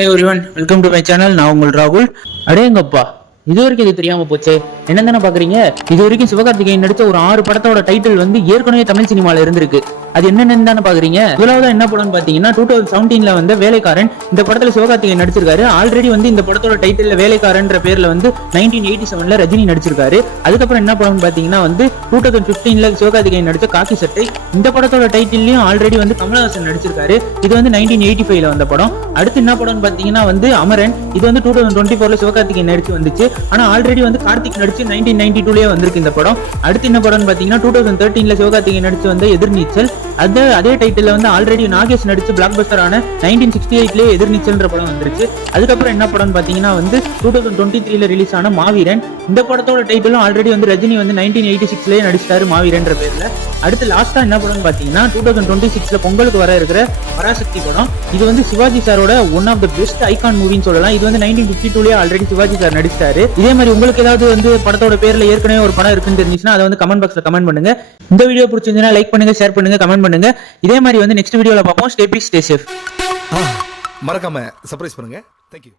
Hi everyone, welcome to my channel. நான் உங்கள் ராகுல். அடேங்கப்பா, இது வரைக்கும் இது தெரியாம போச்சே. என்னன்னு பாக்குறீங்க? இது வரைக்கும் சிவகார்த்திகேயன் நடிச்ச ஒரு 6 படத்தோட டைட்டில் வந்து ஏற்கனவே தமிழ் சினிமால இருந்திருக்கு. அது என்னன்னு தானே பாக்குறீங்க? முதலாவது என்ன படம்னு பாத்தீங்கன்னா 2017ல வந்து வேலைக்காரன். இந்த படத்துல சிவகார்த்திகேயன் நடிச்சிருக்காரு. ஆல்ரெடி வந்து இந்த படத்தோட டைட்டில்ல வேலைக்காரன்ற பேர்ல வந்து 1987ல ரஜினி நடிச்சிருக்காரு. அதுக்கப்புறம் என்ன படம்னு பாத்தீங்கன்னா வந்து 2015ல சிவகார்த்திகேயன் நடிச்ச காக்கி சட்டை. இந்த படத்தோட டைட்டில்லையும் ஆல்ரெடி வந்து கமலஹாசன் நடிச்சிருக்காரு. இது வந்து 1985ல வந்த படம். அடுத்து என்ன படம்னு பாத்தீங்கன்னா வந்து அமரன். இது வந்து 2024ல சிவகார்த்திகேயன் நடிச்சு வந்துச்சு. ஆனா ஆல்ரெடி வந்து கார்த்திக் நடிச்சு 1992லயே வந்திருக்கு இந்த படம். அடுத்து என்ன படம்னு பாத்தீங்கன்னா 2013ல சிவகார்த்திகேயன் நடிச்சு வந்த எதிர்நீச்சல். அதே டைட்டில்ல வந்து ஆல்ரெடி நாகேஷ் நடிச்சு பிளாக் பஸ்டர் ஆன 1968லயே எதிர்நீச்சல்ன்ற படம் வந்துருச்சு. அதுக்கப்புறம் என்ன படம்னு பாத்தீங்கன்னா வந்து 2023ல ரிலீஸ் ஆன மாவீரன். இந்த படத்தோட டைட்டிலும் ஆல்ரெடி வந்து ரஜினி வந்து 1986லயே நடிச்சிட்டாரு மாவீரன்ற பேர்ல. அடுத்து லாஸ்டா என்ன படம்னு பாத்தீங்கன்னா 2026ல பொங்கலுக்கு வர இருக்கிற பராசக்தி படம். இது வந்து சிவாஜி சாரோட one of the best icon மூவின்னு சொல்லலாம். இது வந்து 1952லயே ஆல்ரெடி சிவாஜி சார் நடிச்சிட்டாரு. இதே மாதிரி உங்களுக்கு ஏதாவது வந்து படத்தோட பேர்ல ஏற்கனவே ஒரு படம் இருக்குன்னு தெரிஞ்சுச்சுன்னா அதை வந்து கமெண்ட் பாக்ஸ்ல கமெண்ட் பண்ணுங்க. இந்த வீடியோ பிடிச்சிருந்தா லைக் பண்ணுங்க, ஷேர் பண்ணுங்க, கமெண்ட் பண்ணுங்க. இதே மாதிரி வந்து நெக்ஸ்ட் வீடியோல பார்ப்போம். Stay peace, stay safe. மறக்காம சர்ப்ரைஸ் பண்ணுங்க. Thank you.